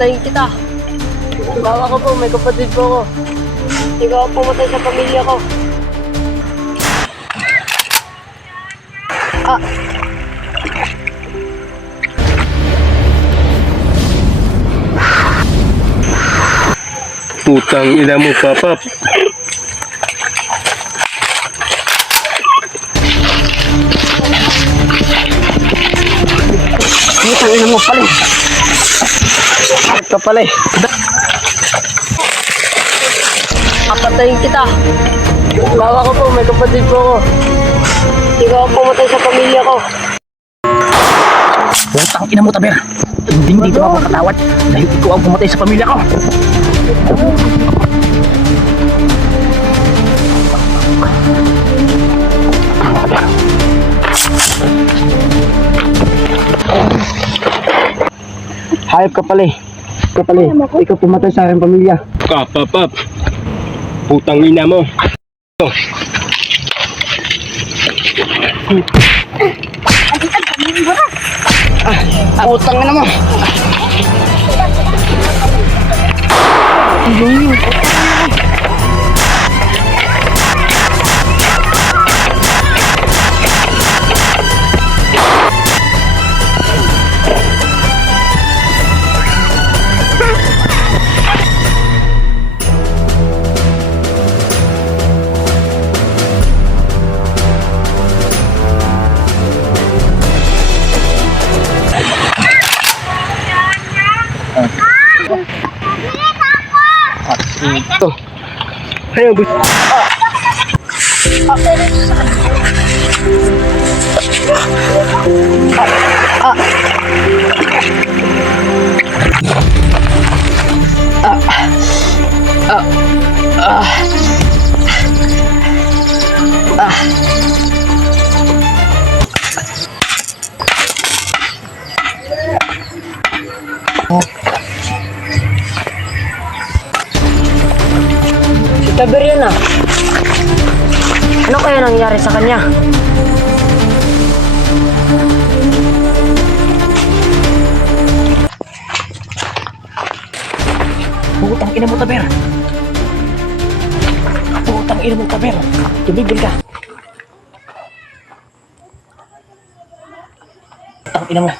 Papatayin kita. Bawa ko po, may kapatid po ako. Ikaw ang pumatay sa pamilya ko. Putang ina mo, Papap. Putang ina mo pala. Bakit ka pala eh? Papatayin kita. Bawa ko po, may kapatid po ako. Ikaw ang pumatay sa pamilya ko. Putang ina mo, Taber. Hindi ko mapapatawad dahil ikaw ang pumatay sa pamilya ko. Hayop ka pala eh. Ikaw pumatay sa aking pamilya. Papap. Putang ina mo. Putang ina mo. Ito. Ayaw, gusto. Si Taber yan ah. Ano kaya nangyari sa kanya? Putang ina mo, Taber. Putang ina mo, Taber. Tumigil ka. Putang ina mo.